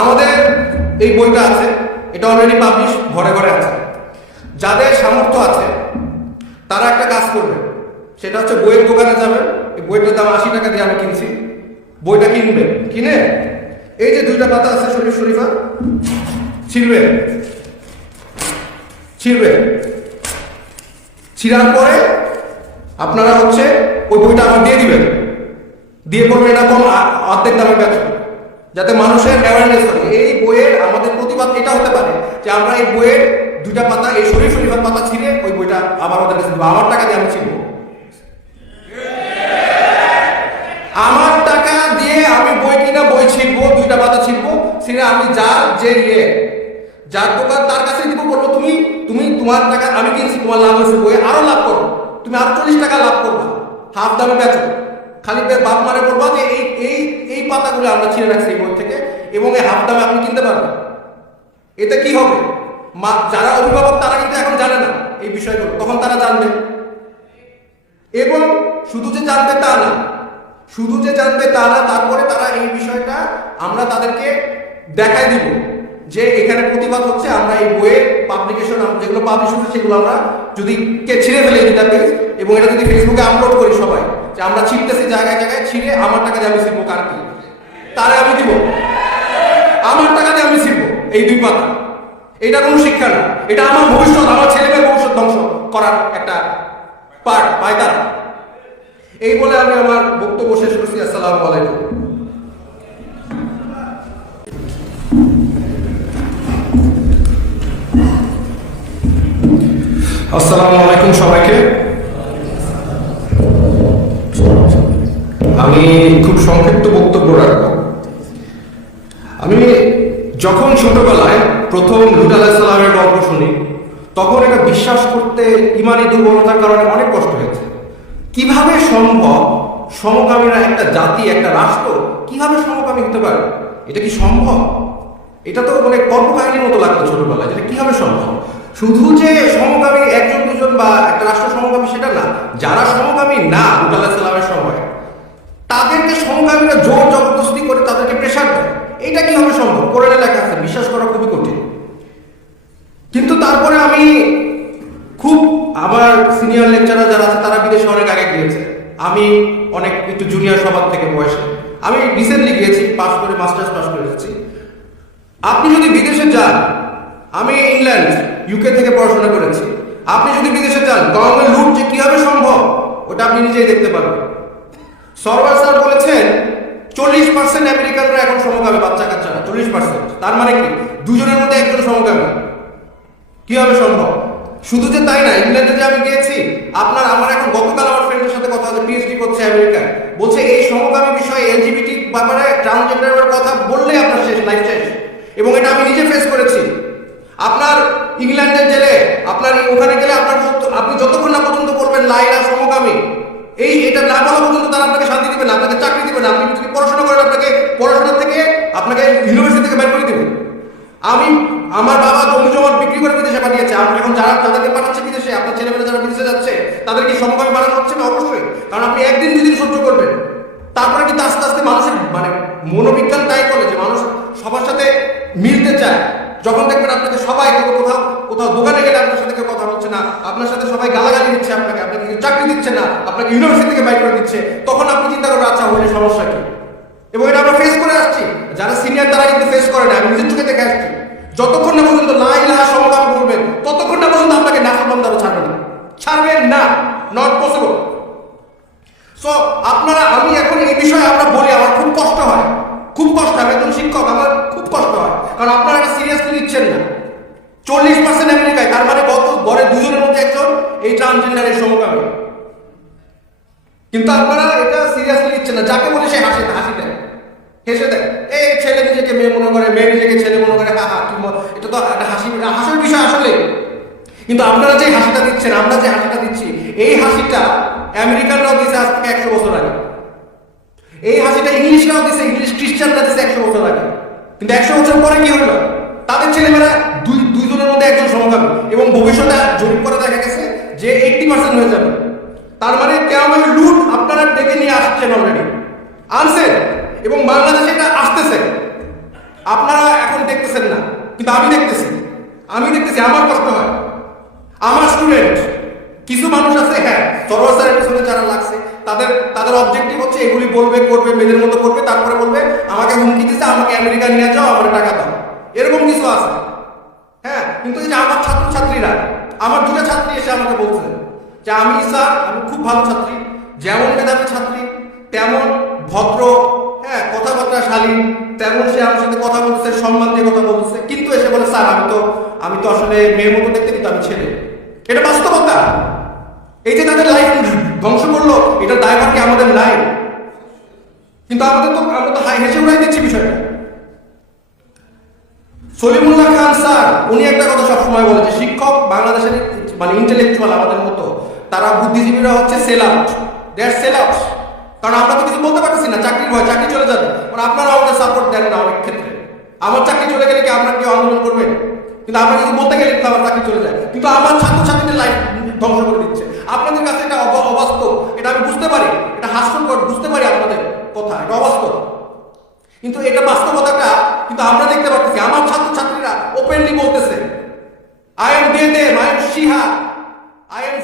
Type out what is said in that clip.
আমাদের এই বইটা আছে, এটা অলরেডি পাবলিশ, ঘরে ঘরে আছে। যাদের সামর্থ্য আছে তারা একটা কাজ করবে, সেটা হচ্ছে বইয়ের দোকানে যাবেন। এই বইটার দাম 80 টাকা দিয়ে আমি কিনছি। বইটা কিনবে, কিনে এই যে 2টা পাতা আছে শরীফ শরীফা, ছিঁড়বে, ছিঁড়ার পরে আপনারা হচ্ছে ওই বইটা আমার দিয়ে দিবেন, দিয়ে বলবেন এটা কম, অর্ধেক দামে বেচবেন, যাতে মানুষের অ্যাওয়ারনেস হবে। এই বইয়ের আমাদের প্রতিবাদ এটা হতে পারে যে আমরা এই বইয়ের 2টা পাতা, এই শরীফ শরীফার পাতা ছিঁড়ে ওই বইটা আবার ওদের কাছে দেবো। আমার টাকা দিয়ে আমি ছিঁড়বো, আমার টাকা দিয়ে আমি বই কিনা বই ছিঁড়বো, 2টা পাতা ছিঁড়বো, ছিঁড়ে আমি যার দোকান তার কাছে দিব, বলবো তুমি তোমার টাকা আমি কিনছি, তোমার লাভ হয়েছে, বই আরো লাভ করো, তুমি আরো 40 টাকা লাভ করবা, হাফ দামে বেচো। খালি বাপ মানে বলবা যে এই পাতাগুলো আমরা ছিঁড়ে রাখছি এই বই থেকে, এবং এই হাফ দামে আপনি কিনতে পারবেন। এতে কি হবে? যারা অভিভাবক তারা কিন্তু এখন জানে না এই বিষয়গুলো, তখন তারা জানবে। এবং শুধু যে জানবে তা না, তারপরে তারা এই বিষয়টা আমরা তাদেরকে দেখাই দিব যে এখানে প্রতিবাদ হচ্ছে। আমরা এই বইয়ের পাবলিকেশন যেগুলো পাবলিশ হচ্ছে সেগুলো আমরা যদি ছিঁড়ে ফেলে এটা পেজ, এবং এটা যদি ফেসবুকে আপলোড করি সবাই যে আমরা ছিঁড়তেছি জায়গায় জায়গায়, ছিঁড়ে আমার টাকা দিয়ে আমি ছিঁড়বো, কার কি তারে আমি দিব, আমার টাকা দিয়ে আমি ছিঁড়বো এই 2 পাতা। এটা কোনো শিক্ষা না, এটা আমার ভবিষ্যৎ, আমার ছেলেমেয়ের ভবিষ্যৎ ধ্বংস করার একটা পার্ট পায় তারা। এই বলে আমি আমার বক্তব্য শেষ করছি। আসসালামু আলাইকুম। আসসালামু আলাইকুম সবাইকে। আমি খুব সংক্ষিপ্ত বক্তব্য রাখবো। আমি যখন ছোটবেলায় প্রথম লূত আলাইহিস সালামের গল্প শুনি, তখন এটা বিশ্বাস করতে ইমানি দুর্বলতার কারণে অনেক কষ্ট হয়েছে। কিভাবে সম্ভব সমকামীরা, একটা জাতি, একটা রাষ্ট্র কিভাবে সমকামী হতে পারে? এটা কি সম্ভব? এটা তো মানে কল্পকাহিনীর মতো লাগতো ছোটবেলায়, যেটা কিভাবে সম্ভব। শুধু যে সমকামী 1-2 বা একটা রাষ্ট্র সমকামী সেটা না, যারা সমকামী না লূত আলাইহিস সালামের সময়, তাদেরকে সমকামীরা জোর জবরদস্তি করে তাদেরকে প্রেশার দেয়। এটা কিভাবে সম্ভব? কোরআনে লেখা আছে, বিশ্বাস করা খুবই কঠিন। কিন্তু তারপরে আমি আমার সিনিয়র লেকচারার যারা আছে তারা বিদেশে অনেক আগে গিয়েছে, আমি অনেক একটু জুনিয়র সবার থেকে বয়সে। আমি রিসেন্টলি গিয়েছি, মাস্টার্স পাস করে এসেছি। আপনি যদি বিদেশে যান, আমি ইংল্যান্ড UK থেকে পড়াশোনা করেছি, আপনি যদি বিদেশে যান, গভর্নমেন্ট লুট যে কিভাবে সম্ভব ওটা আপনি নিজেই দেখতে পারবেন। সরওয়ার স্যার বলেছেন 40% আমেরিকানরা এখন সমকামী, বাচ্চা কাচ্চারা 40%। তার মানে কি 2জনের মধ্যে 1জন সমকামী। কিভাবে সম্ভব? শুধু যে তাই না, ইংল্যান্ডে যে আমি গিয়েছি, আমার এখন গতকাল আমার ফ্রেন্ডের সাথে কথা হচ্ছে, PhD করছে আমেরিকায়, বলছে এই সমকামী বিষয়ে, LGBT ব্যাপারে, ট্রান্সজেন্ডারের কথা বললে আপনার শেষ, লাইফ শেষ। এবং এটা আমি নিজে ফেস করেছি। আপনার ইংল্যান্ডের জেলে, আপনার ওখানে গেলে আপনি যতক্ষণ না পর্যন্ত বলবেন লাইলা সমকামী, এটা না বলা পর্যন্ত তারা আপনাকে শান্তি দিবে না, আপনাকে চাকরি দিবে না। আপনি যদি পড়াশোনা করেন, পড়াশোনা থেকে আপনাকে ইউনিভার্সিটি থেকে বের করে দেবে। আমার বাবা জমি জমা বিক্রি করে বিদেশে পাঠিয়েছে। এখন যাদেরকে পাঠাচ্ছে বিদেশে, আপনার ছেলেমেয়েরা যারা বিদেশে যাচ্ছে, তাদের কি সমকামী বানানো হচ্ছে না? অবশ্যই। কারণ আপনি 1 দিন 2 দিন সহ্য করবেন, তারপরে কিন্তু আস্তে আস্তে মানুষের মনোবিজ্ঞান তাই বলে যে মানুষ সবার সাথে মিলতে চায়। যখন দেখবেন আপনাকে সবাই কোথাও দোকানে গেলে আপনার সাথে কেউ কথা বলছে না, আপনার সাথে সবাই গালাগালি দিচ্ছে, আপনাকে চাকরি দিচ্ছে না, আপনাকে ইউনিভার্সিটি থেকে বাইর করে দিচ্ছে, তখন আপনি চিন্তা করবেন আচ্ছা হলে সমস্যা কি। এবং এটা আমরা ফেস করে আসছি। যারা সিনিয়র তারা কিন্তু ফেস করে না, আমি নিজের চোখে দেখে আসছি। যতক্ষণ না পর্যন্ত লা ইলাহা সমকাম বলবেন, ততক্ষণ না পর্যন্ত আপনাকে নাফরমানদারও ছাড়বেন না, নট পসিবল। সো আমি এখন এই বিষয়ে আমরা বলি, আমার খুব কষ্ট হয়। আমি একজন শিক্ষক, আমার খুব কষ্ট হয়, কারণ আপনারা এটা সিরিয়াসলি নিচ্ছেন না। 40% আমেরিকায়, তার মানে গড়ে 2জনের মধ্যে 1জন এই ট্রান্সজেন্ডার, এই সমকামী। কিন্তু আপনারা এটা সিরিয়াসলি নিচ্ছেন না। যাকে বলে সে হেসে দেয়। এই ছেলে নিজেকে মেয়ে মনে করে, মেয়ে নিজেকে ছেলে মনে করে, এটা তো একটা হাসির বিষয় আসলে। কিন্তু আপনারা যে হাসিটা দিচ্ছেন, আমরা যে হাসিটা দিচ্ছি, এই হাসিটা আমেরিকানরাও দিচ্ছে আজ থেকে 100 বছর আগে। এই হাসিটা ইংলিশরাও দিচ্ছে, ইংলিশ খ্রিস্টানরা দিচ্ছে 100 বছর আগে। কিন্তু 100 বছর পরে কি হলো? তাদের ছেলেমেয়েরা 2জনের মধ্যে 1জন সমকামী, এবং ভবিষ্যতে জরিপ করে দেখা গেছে যে 80% হয়ে যাবে। তার মানে কিয়ামতের লুট আপনারা ডেকে নিয়ে আসছেন, অলরেডি আনছেন, এবং বাংলাদেশে এটা আসতেছে। আপনারা এখন দেখতেছেন না, কিন্তু আমি দেখতেছি, আমার কষ্ট হয়। আমার স্টুডেন্ট কিছু মানুষ আছে, হ্যাঁ, সরোয়ার স্যারের পিছনে যারা লাগছে তাদের অবজেক্টিভ হচ্ছে এগুলি বলবে, করবে, মেয়েদের মতো করবে, তারপরে বলবে আমাকে হুমকি দিচ্ছে, আমাকে আমেরিকা নিয়ে যাও, আমার টাকা দাও, এরকম কিছু আছে। হ্যাঁ, কিন্তু এই যে আমার ছাত্রছাত্রীরা, আমার দুটো ছাত্রী এসে আমাকে বলছে যে আমি স্যার, আমি খুব ভালো ছাত্রী, যেমন মেধাবী ছাত্রী তেমন ভদ্র, হ্যাঁ, কথাবার্তা শালীন, তেমন সে আমার সাথে কথা বলতেছে, সম্মান দিয়ে কথা বলতেছে, কিন্তু এসে বলে স্যার আমি তো আসলে মেয়ের মতো দেখতে, কিন্তু আমি ছেলে। এটা বাস্তবতা। এই যে তাদের লাইফ ধ্বংস করলো, এটার দায়ভার কি আমাদের নাই? কিন্তু আমরা তো হেসে উড়াই দিচ্ছি বিষয়টা। সলিমুল্লাহ খান স্যার উনি একটা কথা সবসময় বলে যে শিক্ষক বাংলাদেশের মানে ইন্টেলেকচুয়াল আমাদের মতো, তারা বুদ্ধিজীবীরা হচ্ছে সেল আউট, দে আর সেল আউট। কারণ আমরা তো কিছু বলতে পারতেছি না, চাকরির ভয়, চাকরি চলে যাবে। কারণ আপনারা আমাদের সাপোর্ট দেন না অনেক ক্ষেত্রে। আমার চাকরি চলে গেলে কি আপনারা কেউ আন্দোলন করবেন? কিন্তু আমরা কিছু বলতে গেলে কিন্তু আমার চাকরি চলে যায়, কিন্তু আমার ছাত্রছাত্রীদের লাইফ ধ্বংস করে দিচ্ছে। আপনাদের কাছে এটা অবাস্তব, এটা আমি বুঝতে পারি, এটা হাস্যকর, বুঝতে পারি আপনাদের কথা, এটা অবাস্তব, কিন্তু এটা বাস্তবতাটা কিন্তু আমরা দেখতে পাচ্ছি। আমার ছাত্রছাত্রীরা ওপেনলি বলতেছে, I am them, I am Shiha, I M